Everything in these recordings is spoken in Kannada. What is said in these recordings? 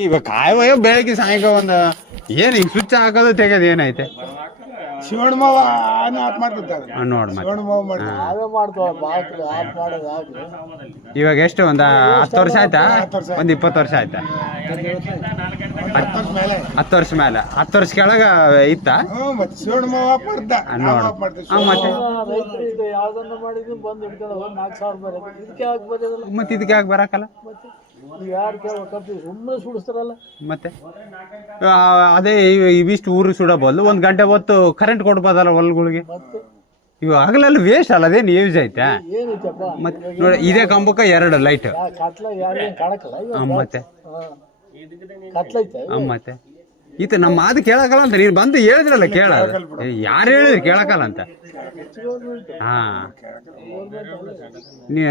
ಈಗ ಕಾಯುವ ಬೆಳಗ್ಗೆ ಸಾಯಂಕಾಲ ಒಂದು ಏನು ಈಗ ಸ್ವಿಚ್ ಹಾಕೋದು ತೆಗೆದು ಏನೈತೆ ಶಿವಣ್ಮಾವ ಆಫ್ ಮಾಡ್ತಿರ್ತಾರೆ. ನೋಡ್ ಮತ್ತೆ ಶಿವಣ್ಮಾವ ಮಾಡ್ತಾರೆ. ನಾವೇ ಮಾಡ್ತೇವೆ ಬಾಕ್ಲು ಆಫ್ ಮಾಡೋದು ಆಗ್ಲಿ. ಇವಾಗ ಎಷ್ಟು ಒಂದು 10 ವರ್ಷ ಆಯ್ತಾ ಒಂದು 20 ವರ್ಷ ಆಯ್ತಾ 10 ವರ್ಷ ಮೇಲೆ 10 ವರ್ಷ ಮೇಲೆ 10 ವರ್ಷ ಕೆಳಗ ಇತ್ತ ಮತ್ತೆ ಶಿವಣ್ಮಾವ ಆಫ್ ಮಾಡ್ದ ನೋಡು ಆಫ್ ಮಾಡ್ತೀವಿ. ಮತ್ತೆ ರೈತರು ಇದು ಯಾವ್ದನ್ನ ಮಾಡಿದ್ರು ಬಂದು ಹಿಡ್ಕೊಂಡು ಹೋಗಿ 4,000 ಬರೋದು ಇದಕ್ಕೆ ಯಾಕೆ ಬರೋದಲ್ಲ ಮತ್ತೆ ಇದಕ್ಕೆ ಯಾಕೆ ಬರಕಲ್ಲ ಮತ್ತೆ ನೀವು ಯಾರು ಕೇಳ್ಬೇಕಂತೀವಿ ಸುಮ್ಮನೆ ಸುಡಿಸ್ತಾರಲ್ಲ ಮತ್ತೆ ಅದೇ ಇವಿಷ್ಟು ಊರಿಗೆ ಸುಡಬಹುದು 1 ಗಂಟೆ ಹೊತ್ತು ಕರೆಂಟ್ ಕೊಡ್ಬೋದಲ್ಲ ಹೊಲ್ಗಳಿಗೆ ಮತ್ತೆ ಇವು ಹಗಲೆಲ್ಲ ವೇಸ್ಟ್ ಅಲ್ಲ ಅದೇನು ಯೂಸ್ ಐತೆ ಏನೈತಪ್ಪ ಮತ್ತೆ ನೋಡಿ ಇದೇ ಕಂಬಕ್ಕೆ 2 ಲೈಟ್ ಕತ್ಲ ಯಾರಿಗೇನು ಕಾಣಕ್ಕಲ್ಲ ಇವಾಗ ಮತ್ತೆ ಕತ್ಲೈತೆ ಮತ್ತೆ ಈತ ನಮ್ಮ ಮಾತು ಕೇಳಕಲ್ಲ ಅಂತ ನೀನು ಬಂದು ಹೇಳಿದ್ರಲ್ಲ ಕೇಳ ಯಾರು ಹೇಳಿದ್ರಿ ಕೇಳಕಲ್ಲ ಅಂತ ಹಾ ನೀ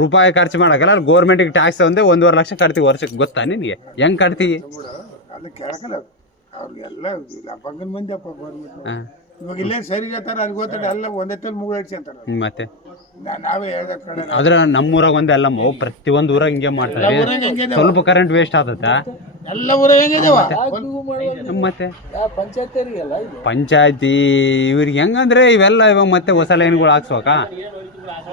ರೂಪಾಯಿ ಖರ್ಚು ಮಾಡಕಲ್ಲ ಗೋರ್ಮೆಂಟಿಗೆ ಟ್ಯಾಕ್ಸ್ ಒಂದೇ 1.5 ಲಕ್ಷ ಕಟ್ತೀವಿ ವರ್ಷಕ್ಕೆ ಗೊತ್ತಾ ನಿನಗೆ ಹೆಂಗ್ ಕಟ್ತೀವಿ ಅಲ್ಲಿ ಕೇಳಕಲ್ಲ ಅವ್ರಿಗೆಲ್ಲ ಬಂಗನ್ ಮಂದಿ ಅಪ್ಪ ಗೌರ್ಮೆಂಟ್ ಇವಾಗ ಇಲ್ಲೇ ಸರಿ ಹೇಳ್ತಾರ ಅಲ್ಲಿ ಗೊತ್ತಾಡ ಎಲ್ಲ ಒಂದೇ ತಲೆ ಮುಗುಳು ಹಚ್ಚಿ ಅಂತಾರ. ಮತ್ತೆ ನಾವೇ ಹೇಳ್ದ ಕಡೆ ಆದ್ರ ನಮ್ಮೂರಾಗ ಒಂದೇ ಅಲ್ಲ ಪ್ರತಿಯೊಂದು ಊರಾಗ ಹಿಂಗೆ ಮಾಡ್ತಾರೆ ಸ್ವಲ್ಪ ಕರೆಂಟ್ ವೇಸ್ಟ್ ಆತದ ಎಲ್ಲ ಊರ ಹೆಂಗಿದಾವ ಮತ್ತೆ ಪಂಚಾಯತಿಯರಿಗೆಲ್ಲ ಇದು ಪಂಚಾಯತಿ ಇವ್ರಿಗೆ ಹೆಂಗಂದ್ರೆ ಇವೆಲ್ಲ ಇವಾಗ ಮತ್ತೆ ಹೊಸ ಲೈನ್ಗಳು ಹಾಕ್ಸ್ಬೇಕ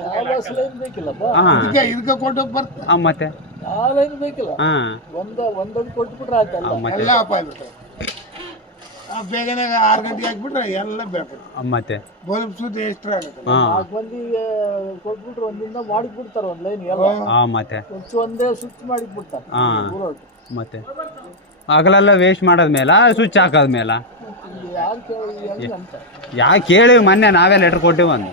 ಯಾವ ಬಸ್ ಲೈನ್ ಬೇಕಿಲ್ಲಪ್ಪ ಹಾ ಇದಕ್ಕೆ ಕೊಟ್ಟು ಬರ್ತ ಮತ್ತೆ ಯಾವ ಲೈನ್ ಬೇಕಿಲ್ಲ ಹಾ ಒಂದೊಂದು ಕೊಟ್ಬಿಟ್ರೆ ಆಯ್ತಲ್ಲ ಮತ್ತೆ ಎಲ್ಲ ಅಪ್ಪ ಆಗ್ಬಿಟ್ಟು ಬೇಗನೆ 6 ಗಂಟೆಗೆ ಹಾಕ್ಬಿಟ್ರೆ ಎಲ್ಲ ಬೇಕು ಮತ್ತೆ ಬಲ್ಬ್ ಸುದ್ದಿ ಎಷ್ಟು ಆಗುತ್ತೆ. ಹಾ 4 ಮಂದಿಗೆ ಕೊಟ್ಬಿಟ್ರೆ ಒಂದಿಂದ ಮಾಡಿಬಿಡ್ತಾರೆ ಒಂದು ಲೈನ್ ಎಲ್ಲ ಮತ್ತೆ ಒಂದೇ ಸ್ವಿಚ್ ಮಾಡಿಬಿಡ್ತಾರೆ ಹಾ ಮತ್ತೆ ಹಗಲೆಲ್ಲ ವೇಸ್ಟ್ ಮಾಡಾದ್ಮೇಲೆ ಸ್ವಿಚ್ ಹಾಕದ್ಮೇಲೆ ಯಾರು ಕೇಳಿ ಅಂತ ಯಾಕೆ ಕೇಳಿ ಮೊನ್ನೆ ನಾವೇ ಲೆಟರ್ ಕೊಟ್ಟಿವಿ ಒಂದು